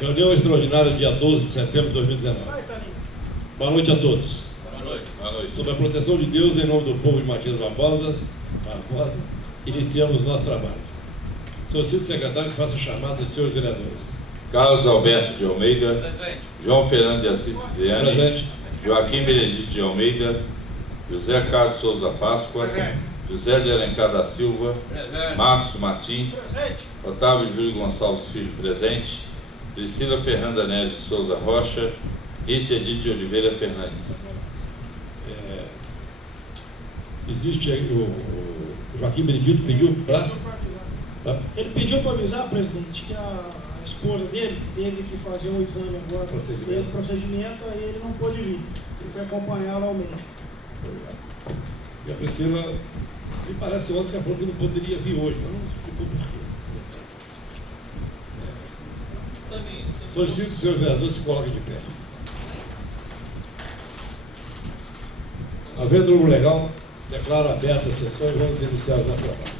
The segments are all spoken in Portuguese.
Reunião extraordinária, dia 12 de setembro de 2019. Boa noite a todos. Boa noite. Boa noite. Sob a proteção de Deus, em nome do povo de Matias Barbosa, iniciamos o nosso trabalho. Solicito, secretário, que faça a chamada dos senhores vereadores. Carlos Alberto de Almeida. Presente. João Fernando de Assis Cipriani. Presente. Joaquim Benedito de Almeida. José Carlos Souza Páscoa. Presente. José de Alencar da Silva. Presente. Marcos Martins. Presente. Otávio Júlio Gonçalves Filho, presente. Priscila Fernanda Neves de Souza Rocha. Rita Edith de Oliveira Fernandes. Existe aí o Joaquim Benedito pediu para... Ele pediu para avisar, presidente, que a esposa dele teve que fazer um exame agora, procedimento, aí ele não pôde vir. Ele foi acompanhá-la ao médico. E a Priscila, me parece ontem que ela falou que não poderia vir hoje, mas não explicou por quê. Solicito que o senhor vereador se coloque de pé. Havendo número legal, declaro aberta a sessão e vamos iniciar o nosso trabalho.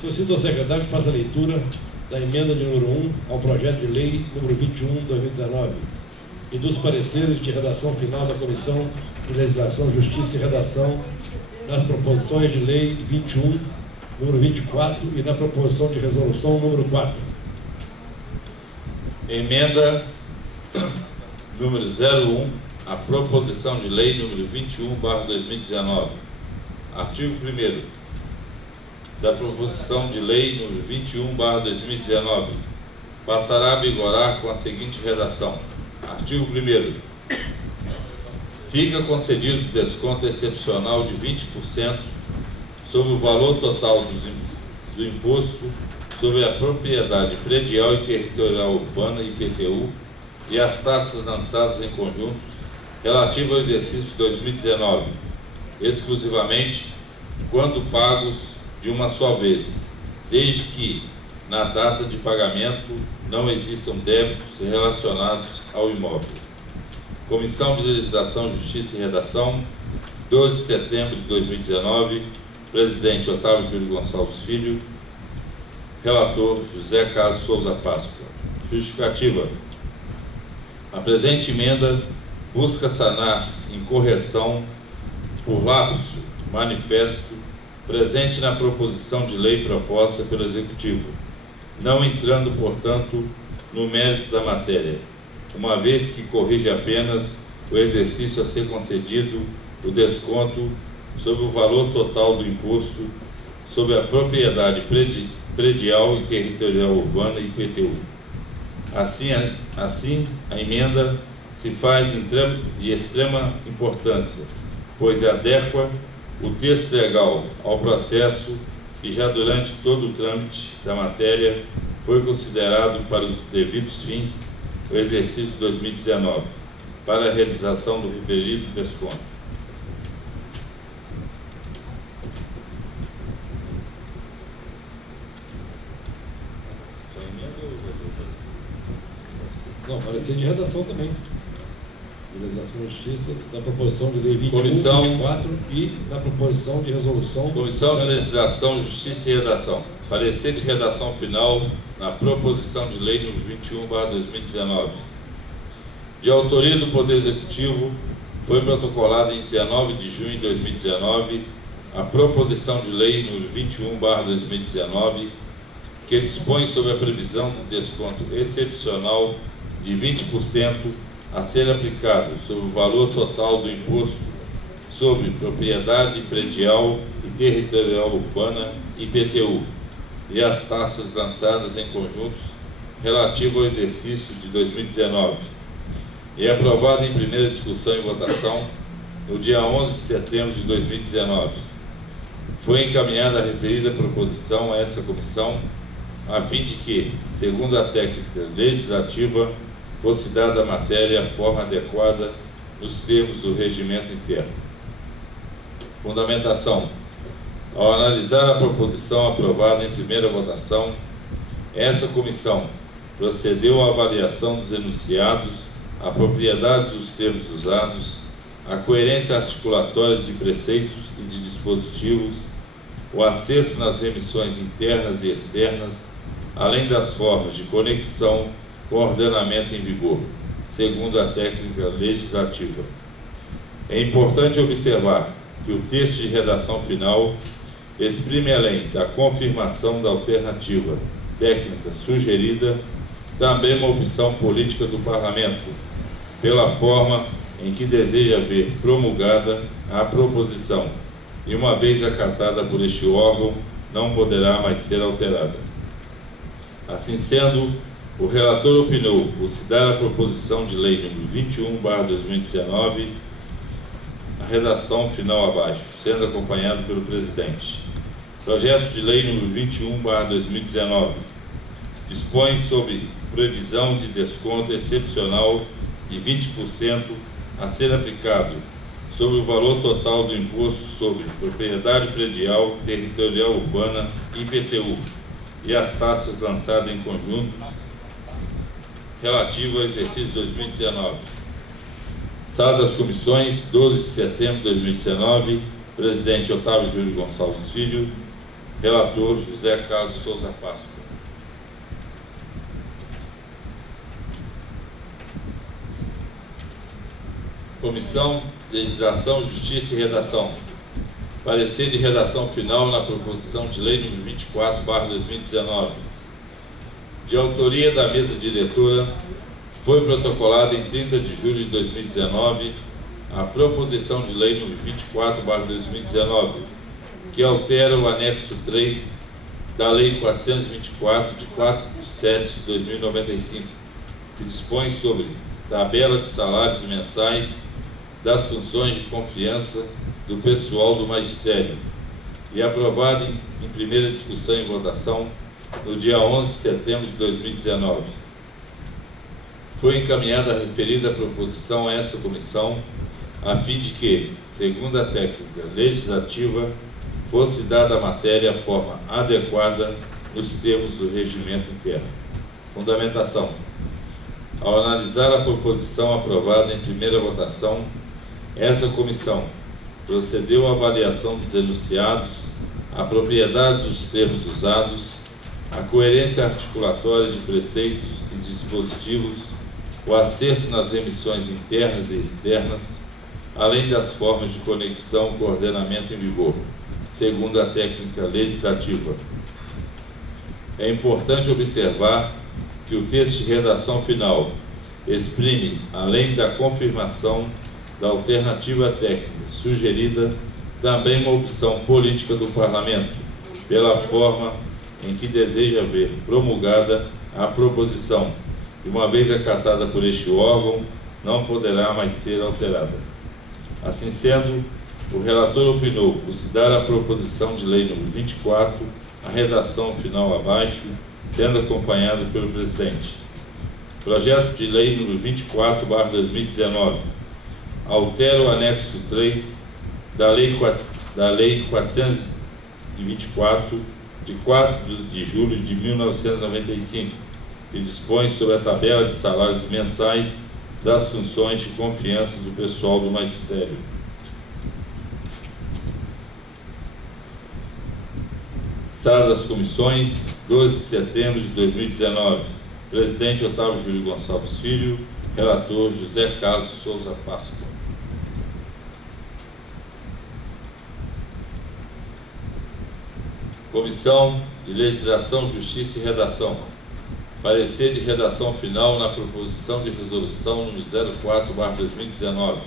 Solicito ao secretário que faça a leitura da emenda de número 1 ao projeto de lei número 21/2019 e dos pareceres de redação final da Comissão de Legislação, Justiça e Redação nas proposições de lei 21, número 24 e na proposição de resolução número 4. Emenda número 01 à proposição de lei número 21/2019. Artigo 1º da proposição de lei número 21/2019 passará a vigorar com a seguinte redação. Artigo 1º. Fica concedido desconto excepcional de 20% sobre o valor total do imposto sobre a propriedade predial e territorial urbana, IPTU, e as taxas lançadas em conjunto relativo ao exercício 2019, exclusivamente quando pagos de uma só vez, desde que, na data de pagamento, não existam débitos relacionados ao imóvel. Comissão de Legislação, Justiça e Redação, 12 de setembro de 2019, presidente Otávio Júlio Gonçalves Filho, relator José Carlos Souza Páscoa. Justificativa. A presente emenda busca sanar incorreção por lapso manifesto presente na proposição de lei proposta pelo Executivo, não entrando, portanto, no mérito da matéria, uma vez que corrige apenas o exercício a ser concedido, o desconto sobre o valor total do imposto sobre a propriedade predial e territorial urbana, IPTU. Assim, a emenda se faz de extrema importância, pois adequa o texto legal ao processo e já durante todo o trâmite da matéria foi considerado para os devidos fins o exercício 2019, para a realização do referido desconto. Não, parecer de redação também. De Legislação e Justiça, da proposição de lei 21, Comissão 24 e da proposição de resolução. Comissão de Legislação, Justiça e Redação. Parecer de redação final na proposição de lei número 21/2019. De autoria do Poder Executivo, foi protocolada em 19 de junho de 2019 a proposição de lei número 21/2019, que dispõe sobre a previsão de desconto excepcional de 20% a ser aplicado sobre o valor total do imposto sobre propriedade predial e territorial urbana, IPTU, e as taxas lançadas em conjuntos relativo ao exercício de 2019, e aprovado em primeira discussão e votação no dia 11 de setembro de 2019. Foi encaminhada a referida proposição a essa comissão, a fim de que, segundo a técnica legislativa, fosse dada à matéria a forma adequada nos termos do regimento interno. Fundamentação. Ao analisar a proposição aprovada em primeira votação, essa comissão procedeu à avaliação dos enunciados, a propriedade dos termos usados, a coerência articulatória de preceitos e de dispositivos, o acerto nas remissões internas e externas, além das formas de conexão coordenamento em vigor, segundo a técnica legislativa. É importante observar que o texto de redação final exprime, além da confirmação da alternativa técnica sugerida, também uma opção política do Parlamento, pela forma em que deseja ver promulgada a proposição, e uma vez acatada por este órgão, não poderá mais ser alterada. Assim sendo, o relator opinou por se dar a proposição de lei número 21/2019, a redação final abaixo, sendo acompanhado pelo presidente. Projeto de lei número 21/2019 dispõe sobre previsão de desconto excepcional de 20% a ser aplicado sobre o valor total do Imposto sobre Propriedade Predial Territorial Urbana, IPTU, e as taxas lançadas em conjunto relativo ao exercício 2019. Sala das Comissões, 12 de setembro de 2019, presidente Otávio Júlio Gonçalves Filho, relator José Carlos Souza Páscoa. Comissão Legislação, Justiça e Redação. Parecer de redação final na proposição de lei número 24/2019. De autoria da mesa diretora, foi protocolada em 30 de julho de 2019 a proposição de lei número 24/2019, que altera o anexo 3 da Lei 424, de 4 de 7 de 2095, que dispõe sobre tabela de salários mensais das funções de confiança do pessoal do magistério, e aprovado em primeira discussão e votação no dia 11 de setembro de 2019. Foi encaminhada a referida proposição a essa comissão, a fim de que, segundo a técnica legislativa, fosse dada à matéria a forma adequada nos termos do regimento interno. Fundamentação. Ao analisar a proposição aprovada em primeira votação, essa comissão procedeu à avaliação dos enunciados, a propriedade dos termos usados, a coerência articulatória de preceitos e dispositivos, o acerto nas remissões internas e externas, além das formas de conexão e coordenamento em vigor, segundo a técnica legislativa. É importante observar que o texto de redação final exprime, além da confirmação da alternativa técnica sugerida, também uma opção política do Parlamento, pela forma em que deseja ver promulgada a proposição, e uma vez acatada por este órgão, não poderá mais ser alterada. Assim sendo, o relator opinou por se dar a proposição de lei número 24, a redação final abaixo, sendo acompanhado pelo presidente. Projeto de lei número 24/2019 altera o anexo 3 da Lei 424, de 4 de julho de 1995, que dispõe sobre a tabela de salários mensais das funções de confiança do pessoal do magistério. Sala das Comissões, 12 de setembro de 2019. Presidente Otávio Júlio Gonçalves Filho, relator José Carlos Souza Páscoa. Comissão de Legislação, Justiça e Redação. Parecer de redação final na proposição de resolução número 04/2019.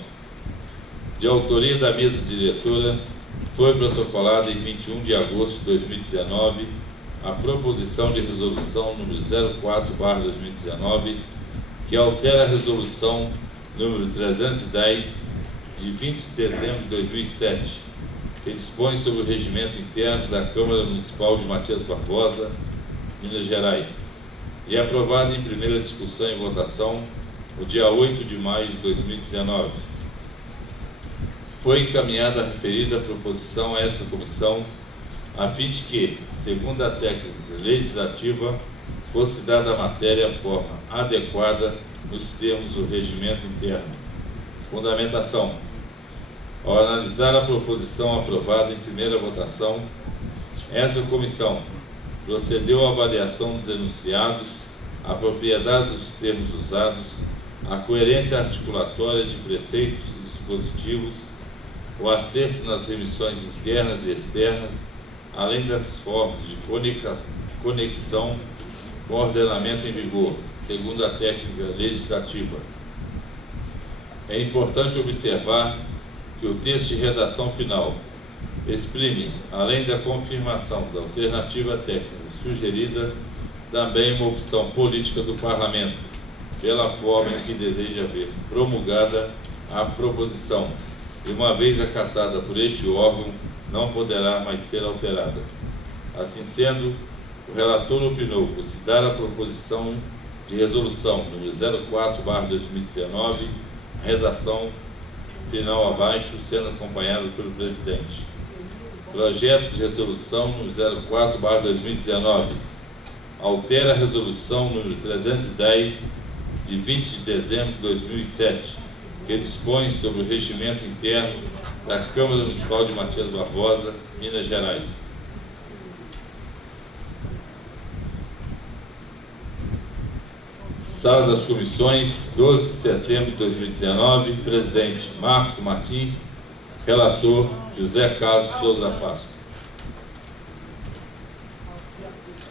De autoria da mesa diretora, foi protocolada em 21 de agosto de 2019 a proposição de resolução número 04/2019, que altera a resolução número 310 de 20 de dezembro de 2007, que dispõe sobre o regimento interno da Câmara Municipal de Matias Barbosa, Minas Gerais, e aprovada em primeira discussão e votação no dia 8 de maio de 2019. Foi encaminhada a referida proposição a essa comissão, a fim de que, segundo a técnica legislativa, fosse dada à matéria a forma adequada nos termos do regimento interno. Fundamentação. Ao analisar a proposição aprovada em primeira votação, essa comissão procedeu à avaliação dos enunciados, a propriedade dos termos usados, a coerência articulatória de preceitos e dispositivos, o acerto nas remissões internas e externas, além das formas de conexão com o ordenamento em vigor, segundo a técnica legislativa. É importante observar que o texto de redação final exprime, além da confirmação da alternativa técnica sugerida, também uma opção política do Parlamento, pela forma em que deseja ver promulgada a proposição, e uma vez acatada por este órgão, não poderá mais ser alterada. Assim sendo, o relator opinou por se dar a proposição de resolução número 04/2019, a redação final abaixo, sendo acompanhado pelo presidente. Projeto de resolução número 04/2019 altera a resolução número 310 de 20 de dezembro de 2007, que dispõe sobre o regimento interno da Câmara Municipal de Matias Barbosa, Minas Gerais. Sala das Comissões, 12 de setembro de 2019, presidente Marcos Martins, relator José Carlos Souza Páscoa.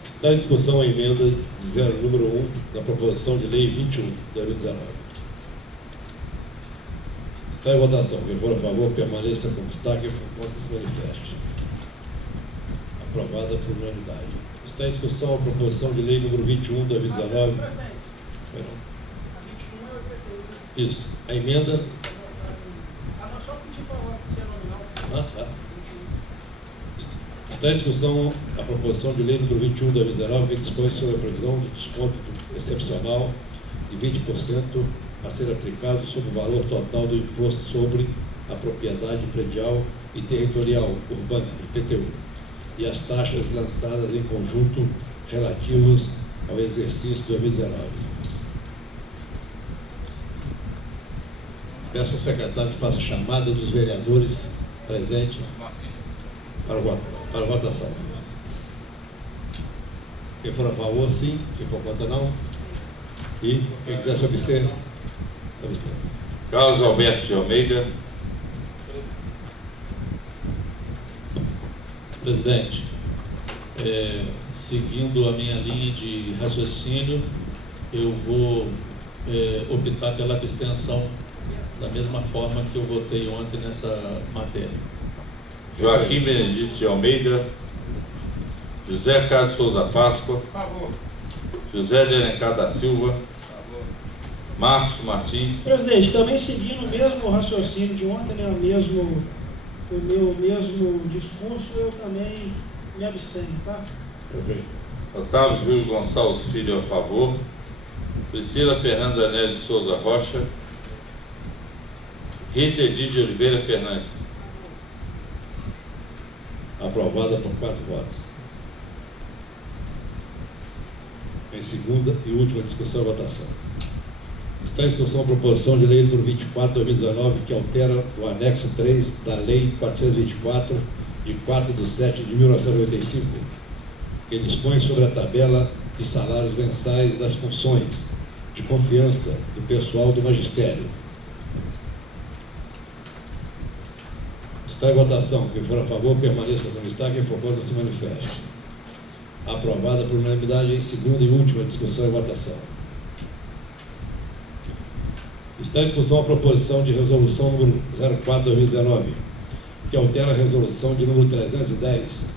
Está em discussão a emenda de zero número 1 da proposição de lei 21 de 2019. Está em votação. Quem for a favor, permaneça como está, quem for contra, se manifeste. Aprovada por unanimidade. Está em discussão a proposição de lei número 21 de 2019. Isso. A emenda. Tá. Está em discussão a proposição de lei número 21 de 2019, que dispõe sobre a previsão de desconto excepcional de 20% a ser aplicado sobre o valor total do imposto sobre a propriedade predial e territorial urbana, IPTU, e as taxas lançadas em conjunto relativos ao exercício 2019. Peço ao secretário que faça a chamada dos vereadores presentes para a votação. Quem for a favor, sim. Quem for contra, não. E quem quiser se abster, abster. Carlos Alberto de Almeida. Presidente, seguindo a minha linha de raciocínio, eu vou optar pela abstenção, da mesma forma que eu votei ontem nessa matéria. Joaquim Benedito de Almeida. José Carlos Souza Páscoa. José de Alencar da Silva. Marcos Martins. Presidente, também seguindo o mesmo raciocínio de ontem, né, o meu mesmo discurso, eu também me abstenho, tá? Perfeito. Otávio Júlio Gonçalves Filho a favor. Priscila Fernanda Nelly Souza Rocha. Rita Edith de Oliveira Fernandes. Aprovada por 4 votos. Em segunda e última discussão e votação. Está em discussão a proposição de lei número 24 de 2019, que altera o anexo 3 da Lei 424, de 4 de 7 de 1995, que dispõe sobre a tabela de salários mensais das funções de confiança do pessoal do magistério. Está em votação. Quem for a favor, permaneça como está. Quem for contra, se manifeste. Aprovada por unanimidade em segunda e última discussão e votação. Está em discussão a proposição de resolução número 04/2019, que altera a resolução de número 310,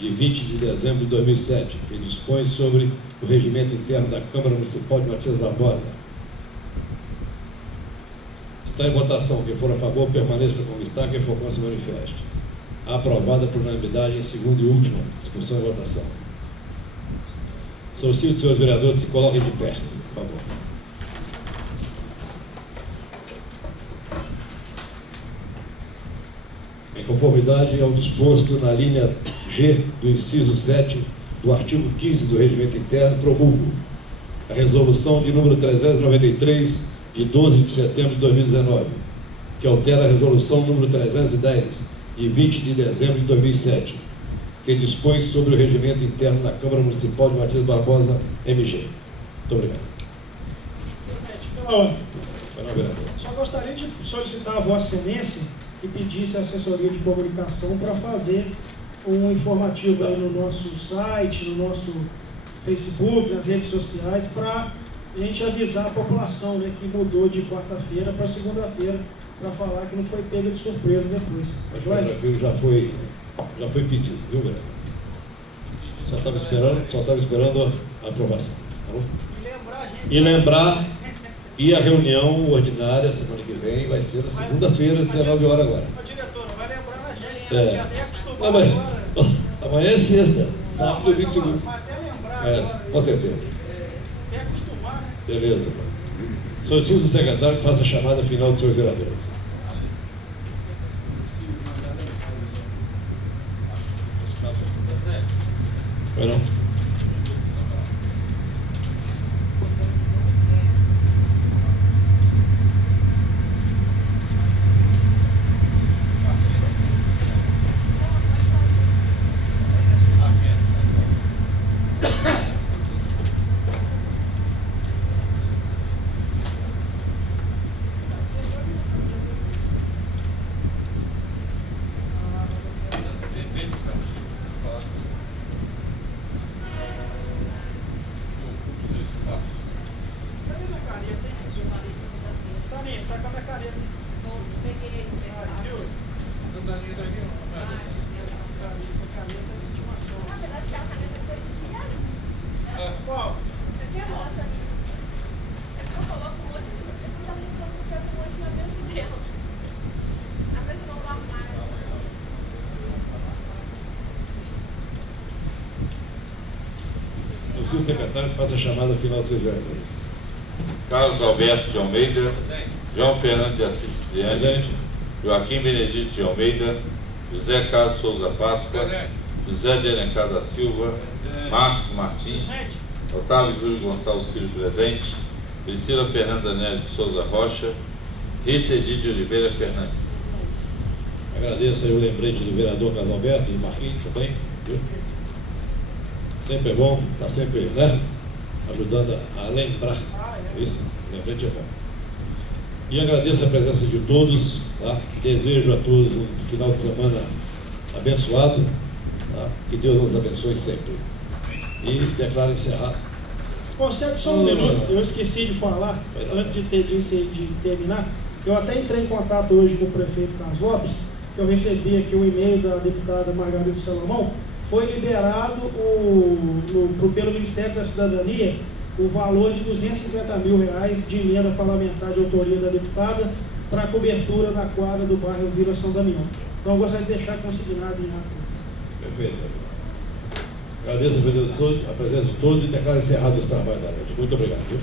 de 20 de dezembro de 2007, que dispõe sobre o regimento interno da Câmara Municipal de Matias Barbosa. Está em votação. Quem for a favor, permaneça como está. Quem for contra, se manifeste. Aprovada por unanimidade em segunda e última discussão e votação. Solicito, senhores vereadores, se coloquem de pé, por favor. Em conformidade ao disposto na linha G do inciso 7 do artigo 15 do Regimento Interno, promulgo a resolução de número 393, de 12 de setembro de 2019, que altera a resolução número 310, de 20 de dezembro de 2007, que dispõe sobre o regimento interno da Câmara Municipal de Matias Barbosa, MG. Muito obrigado. Pela ordem. Vai lá, vereador. Só gostaria de solicitar a Vossa Excelência que pedisse a assessoria de comunicação para fazer um informativo aí no nosso site, no nosso Facebook, nas redes sociais, para a gente avisar a população, né, que mudou de quarta-feira para segunda-feira, para falar que não foi pega de surpresa depois. Mas tranquilo, já foi pedido, viu, vereador? Só estava esperando a aprovação. Tá bom? E lembrar que a reunião ordinária semana que vem vai ser na segunda-feira, às 19 horas agora. Ô, diretor, vai lembrar a gente, É. até acostumar agora. Amanhã é sexta, sábado, domingo, segunda. Mas até lembrar agora. Com certeza. Até acostumar, né? Beleza. Solicito o secretário que faça a chamada final dos seus vereadores. Foi não? Cadê minha caneta, hein? Tá nisso, tá com a minha caneta. Viu? Essa caneta é de estimação. Na verdade, aquela caneta que tá esses dias. Qual? É porque eu coloco um monte de tudo, depois ela resolve que eu pego um monte na mesa dela. A mesa não vai armário. Solicito o secretário que faça a chamada final dos seus vereadores. Carlos Alberto de Almeida, João Fernando de Assis Cipriani, Presente. Joaquim Benedito de Almeida, José Carlos Souza Páscoa, José de Alencar da Silva, Marcos Martins, Otávio Júlio Gonçalves Filho presente, Priscila Fernanda Nery de Souza Rocha, Rita Edith de Oliveira Fernandes. Agradeço aí o lembrete do vereador Carlos Alberto, do Marquinhos também, viu? Sempre é bom, está sempre, né? Ajudando a lembrar. Isso, lembrete é bom. E agradeço a presença de todos, tá? Desejo a todos um final de semana abençoado, tá? Que Deus nos abençoe sempre. E declaro encerrado. Concede só um minuto, eu esqueci de falar, antes de terminar. Eu até entrei em contato hoje com o prefeito Carlos Lopes, que eu recebi aqui um e-mail da deputada Margarida Salomão. Foi liberado pelo Ministério da Cidadania o valor de R$250 mil de emenda parlamentar de autoria da deputada para a cobertura da quadra do bairro Vila São Damião. Então eu gostaria de deixar consignado em ato. Perfeito. Agradeço a presença de todos e declaro encerrado esse trabalho da noite. Muito obrigado. Viu?